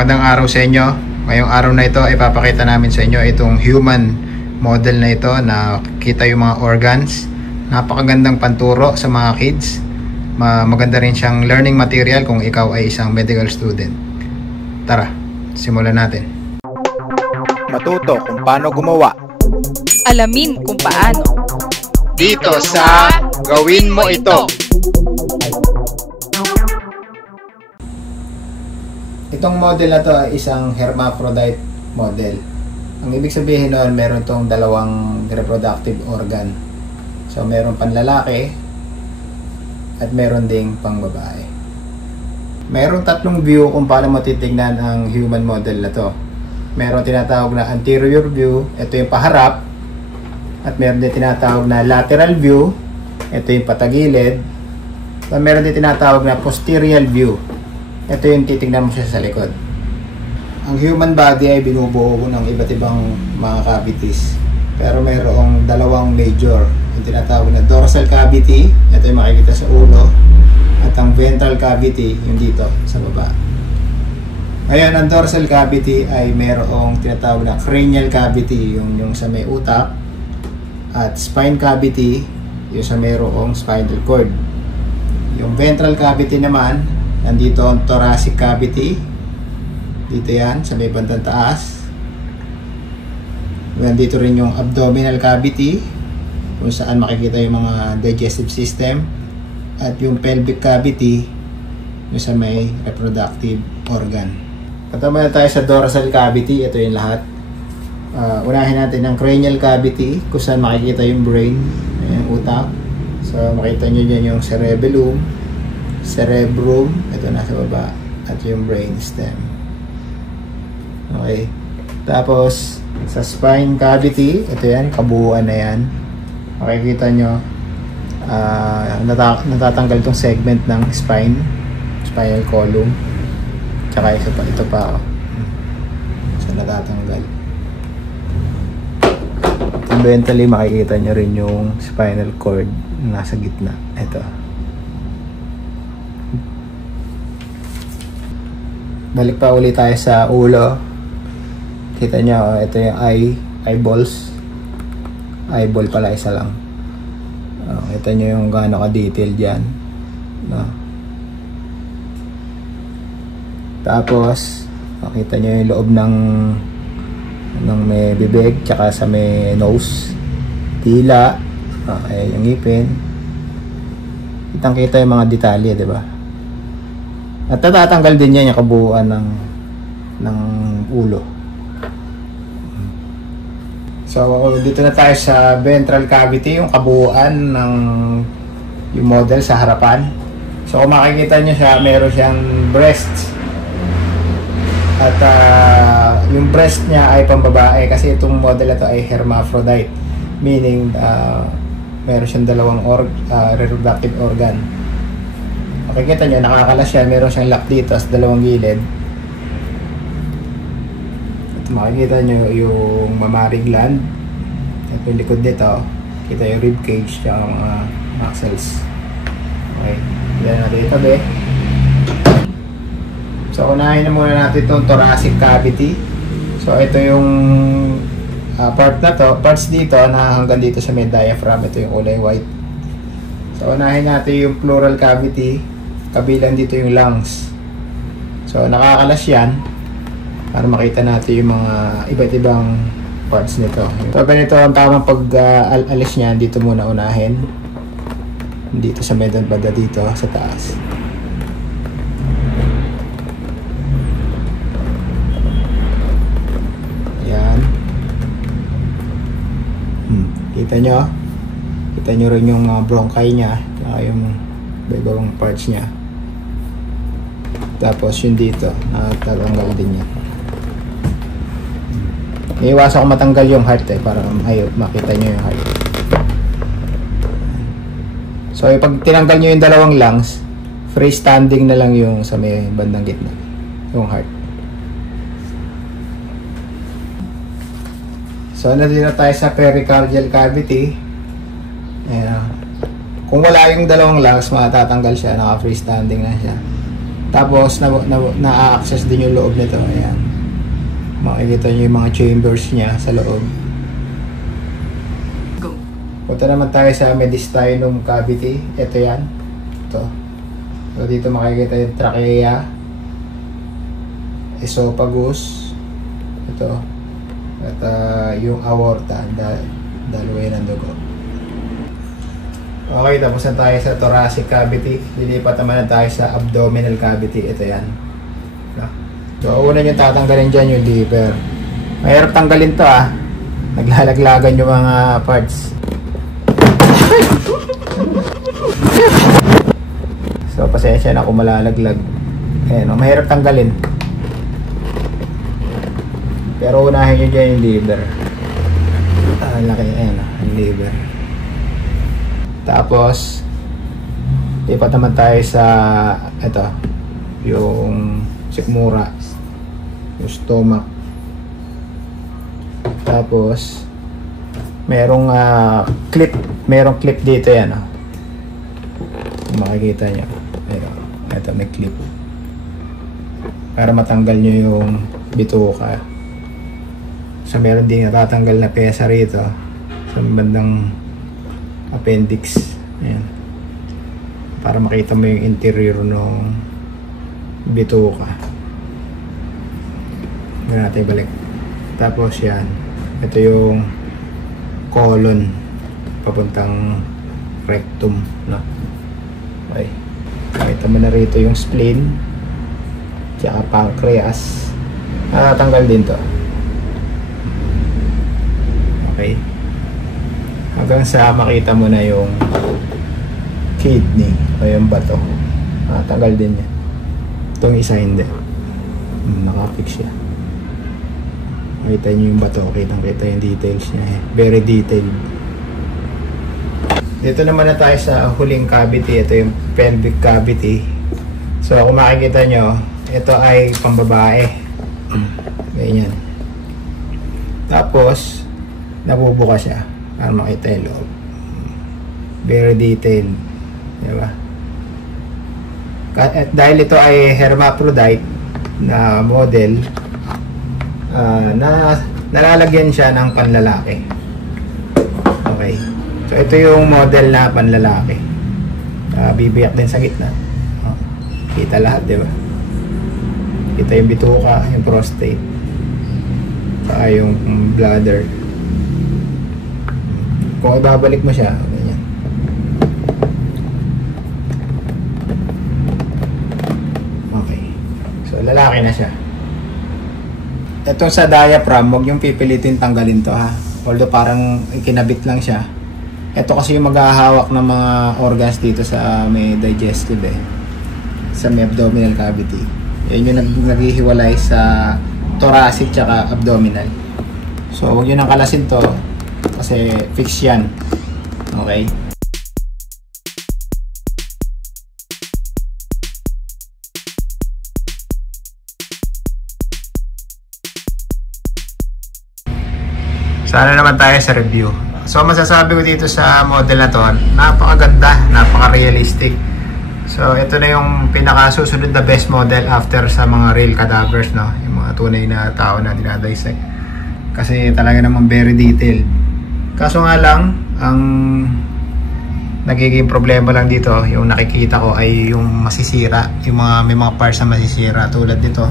Magandang araw sa inyo. Ngayong araw na ito ay papakita namin sa inyo itong human model na ito na kita yung mga organs. Napakagandang panturo sa mga kids. Maganda rin siyang learning material kung ikaw ay isang medical student. Tara, simulan natin. Matuto kung paano gumawa. Alamin kung paano. Dito sa Gawin Mo Ito. Itong model na to ay isang hermaphrodite model. Ang ibig sabihin nun, meron tong dalawang reproductive organ. So meron panlalaki at meron ding pang babae. Meron tatlong view kung paano matitignan ang human model na to. Meron tinatawag na anterior view, ito yung paharap. At meron din tinatawag na lateral view, ito yung patagilid. At meron din tinatawag na posterior view, ito yung titignan mo siya sa likod. Ang human body ay binubuo ng iba't ibang mga cavities. Pero mayroong dalawang major. Yung tinatawag na dorsal cavity, ito yung makikita sa ulo. At ang ventral cavity, yung dito sa baba. Ngayon, ang dorsal cavity ay mayroong tinatawag na cranial cavity, yung sa may utak. At spine cavity, yung sa mayroong spinal cord. Yung ventral cavity naman, nandito ang thoracic cavity. Dito yan, sa may bandang taas. Nandito rin yung abdominal cavity, kung saan makikita yung mga digestive system. At yung pelvic cavity, yung sa may reproductive organ. Patama na tayo sa dorsal cavity. Ito yung lahat. Unahin natin ang cranial cavity, kung saan makikita yung brain, yung utak. So makita nyo dyan yung cerebellum, cerebrum, ito nasa baba, at yung brainstem. Okay. Tapos sa spine cavity, ito yan, kabuuan na yan. Makikita nyo natatanggal itong segment ng spinal column, tsaka ito pa so natatanggal. Eventually makikita nyo rin yung spinal cord nasa gitna. Ito. Balik pa ulit tayo sa ulo. Kita nyo, ito yung eyeballs. Eyeball pala, isa lang. Kita nyo yung gaano ka-detail dyan. No? Tapos, makita nyo yung loob ng may bibig, tsaka sa may nose, tila, ayan yung ngipin. Kitang-kita yung mga detalye, di ba? At natatanggal din yan yung kabuuan ng ulo. So, dito na tayo sa ventral cavity, yung kabuuan ng yung model sa harapan. So, kung makikita nyo siya, meron siyang breast. At yung breast niya ay pambabae kasi itong model na to ay hermaphrodite. Meaning, meron siyang dalawang reproductive organ. Makikita nyo, nakakalas siya. Meron siyang lock dito sa dalawang gilid. At makikita nyo yung mammary gland. At yung likod nito, kita yung rib cage at mga muscles. Okay, yan natin itabi. So, unahin na muna natin itong thoracic cavity. So, ito yung parts dito na hanggang dito sa may diaphragm. Ito yung kulay white. So, unahin natin yung pleural cavity. Kabilang dito yung lungs. So, nakakalas yan para makita natin yung mga iba't ibang parts nito. So, ganito ang tamang pag-alis niya. Dito muna unahin. Dito sa medal banda dito sa taas. Ayan. Kita nyo? Kita nyo rin yung bronchi niya. Yung ibang parts niya. Tapos yung dito, natatanggal din yan. Iiwasan ko matanggal yung heart para makita nyo yung heart. So pag tinanggal nyo yung dalawang lungs, freestanding na lang yung sa may bandang gitna, yung heart. So nandito na tayo sa pericardial cavity. Ayan. Kung wala yung dalawang lungs, matatanggal siya, naka freestanding na siya. Tapos na-access din yung loob nito. Ayan. Makikita nyo yung mga chambers niya sa loob. Go. Punta naman tayo sa mediastinum cavity. Ito yan. Ito. So dito makikita yung trachea, esophagus, ito, at yung aorta, dalawin ng dugo. Okay, tapos na tayo sa thoracic cavity. Lilipat naman na tayo sa abdominal cavity. Ito yan. So una nyo tatanggalin dyan yung liver. Mahirap tanggalin to ah. Naglalaglagan yung mga parts. So pasensya na kung malalaglag. Ayan, mahirap tanggalin. Pero unahin nyo dyan yung liver. Laki, ayan, yung liver. Tapos lipat naman tayo sa ito, yung sikmura, yung stomach. Tapos merong clip dito yan, oh. Makikita nyo. Ito may clip para matanggal nyo yung bituka. So meron din natatanggal na pesa rito sa bandang appendix. Ayan. Para makita mo yung interior ng bituka. Ngayon natin balik. Tapos yan, ito yung colon papuntang rectum, no? Okay. Makita mo na rito yung spleen tsaka pancreas. Tanggal din to. Okay. Hanggang sa makita mo na yung kidney o yung bato. Tanggal din yan. Itong isa hindi. Nakafix siya. Makita nyo yung bato. Kitang-kita yung details niya. Very detailed. Dito naman na tayo sa huling cavity. Ito yung pelvic cavity. So kung makikita nyo, ito ay pambabae. Ganyan. Tapos nabubuka siya para makita yung loob. Very detailed. Diba? Dahil ito ay hermaphrodite na model, nalalagyan siya ng panlalaki. Okay. So ito yung model na panlalaki. Bibiyak din sa gitna. Kita lahat, di ba? Kita yung bituka, yung prostate, saka yung bladder. Kung ibabalik mo siya, ganyan. Okay. So lalaki na siya. Ito sa diaphragm, huwag yung pipilitin tanggalin to, ha. Although parang ikinabit lang siya. Ito kasi yung maghahawak ng mga organs dito sa may digestive, sa may abdominal cavity. Yan yung naghihiwalay sa thoracic tsaka abdominal. So huwag yun ang kalasin to kasi fix yan. Okay. Sana naman tayo sa review. So masasabi ko dito sa model na to, napakaganda, napaka-realistic. So ito na yung pinakasusunod na best model after sa mga real cadavers, no? Yung mga tunay na tao na dinadissect. Kasi talaga namang very detailed. Kaso nga lang, ang nagiging problema lang dito, yung nakikita ko ay yung masisira, yung may mga parts na masisira tulad nito.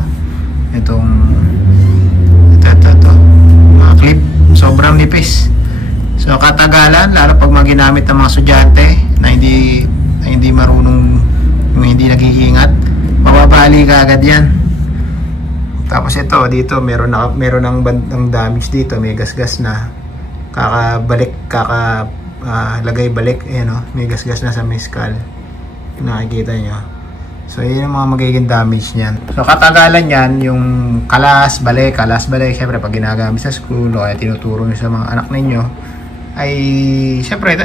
Ito, mga clip, sobrang nipis. So katagalan, lalo pag mga ginamit ng mga estudyante na hindi marunong, yung hindi nag-iingat, mababali ka agad yan. Tapos ito, dito meron ng bandang damage dito, may gasgas na, lagay balik, ayan, may gasgas na sa mescal, nakikita nyo. So yun ang mga magiging damage niyan. So katagalan yan, yung kalas balik, syempre pag ginagamit sa school o kaya tinuturo nyo sa mga anak ninyo, ay syempre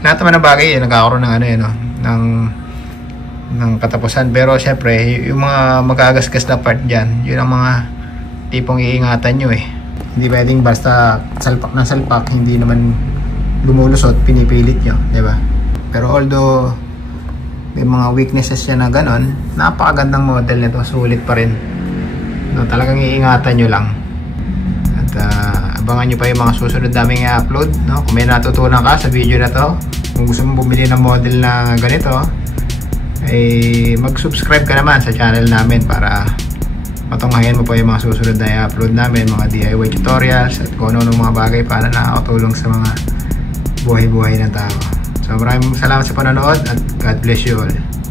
lahat naman ng bagay nagkakaroon ng ng katapusan. Pero syempre yung mga magagasgas na part dyan, yun ang mga tipong iingatan nyo. Hindi pwedeng basta salpak ng salpak, hindi naman lumulusot, pinipilit nyo, diba? Pero although may mga weaknesses siya na ganon. Napakagandang model nito, sulit pa rin. No, talagang iingatan nyo lang. At abangan nyo pa yung mga susunod naming i-upload. No? Kung may natutunan ka sa video na to, kung gusto mong bumili ng model na ganito, ay mag-subscribe ka naman sa channel namin para matunghayan mo pa yung mga susunod na i-upload namin, mga DIY tutorials at kung ano mga bagay para nakakatulong sa mga buhay-buhay ng tao. So maraming salamat sa panonood at God bless you all.